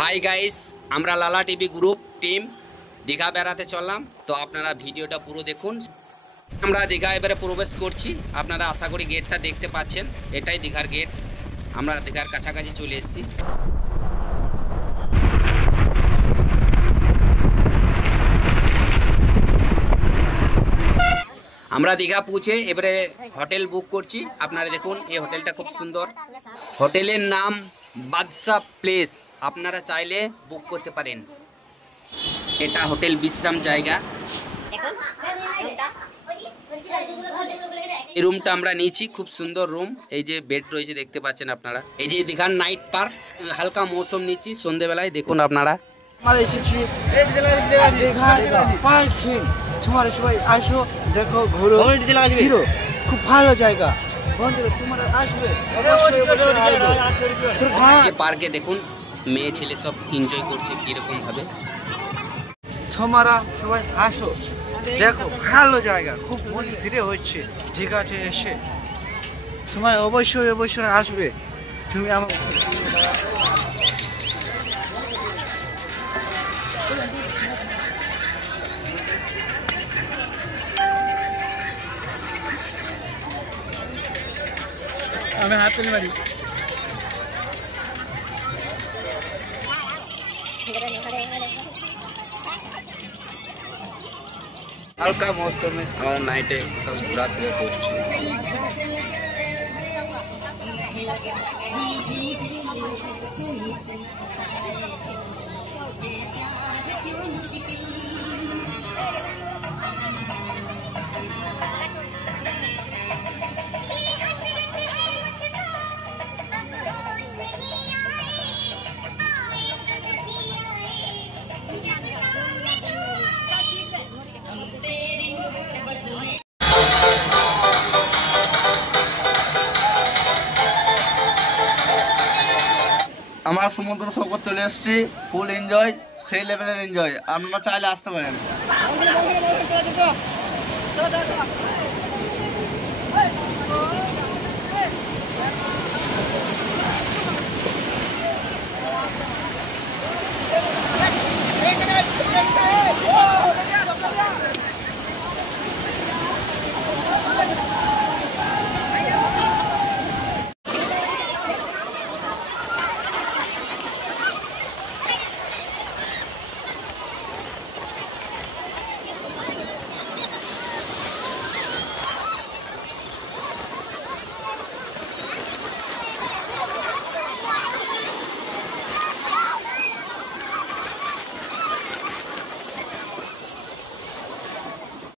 Hi guys, আমরা লালা TV group team Digha বেড়াতে চললাম। তো আপনারা ভিডিওটা পুরো দেখুন। আমরা দীঘা এবারে প্রবেশ করছি। আপনারা আশা করি গেটটা দেখতে পাচ্ছেন, এটাই দীঘার গেট। আমরা দীঘার কাছাকাছি চলে এসেছি। আমরা দীঘা পৌঁছে এবারে হোটেল বুক করছি। আপনারা দেখুন, এই হোটেলটা খুব সুন্দর। হোটেলের নাম বাদশাহ প্লেস। আপনারা চাইলে বুক করতে পারেন। এটা হোটেল বিশ্রাম জায়গা। এই রুমটা আমরা নিয়েছি, খুব সুন্দর রুম। এই যে বেড রয়েছে দেখতে পাচ্ছেন আপনারা। এই যে দীঘার নাইট পার্ক, হালকা মৌসুম নিচ্ছি সন্ধ্যেবেলায়। দেখুন আপনারা তোমার সবাই আসো, দেখো, ঘুরো, ঘুরো, খুব ভালো জায়গা। বন্ধুরা তোমরা আসবে যে পার্কে দেখুন মেয়ে ছেলে সব এনজয় করছে কিরকম ভাবে। তোমরা সবাই আসো, দেখো, ভালো জায়গা, খুব মন ধীরে হচ্ছে দীঘাতে এসে। তোমার অবশ্যই অবশ্যই আসবে। তুমি আমার আমি হাত তুলে মারি। হালকা মৌসুমে আমরা নাইটে সব ঘোরাফেরা করছি। আমরা সমুদ্র সৈকত চলে এসেছি, ফুল এনজয়, সেই লেভেলের এনজয়। আপনারা চাইলে আসতে পারেন।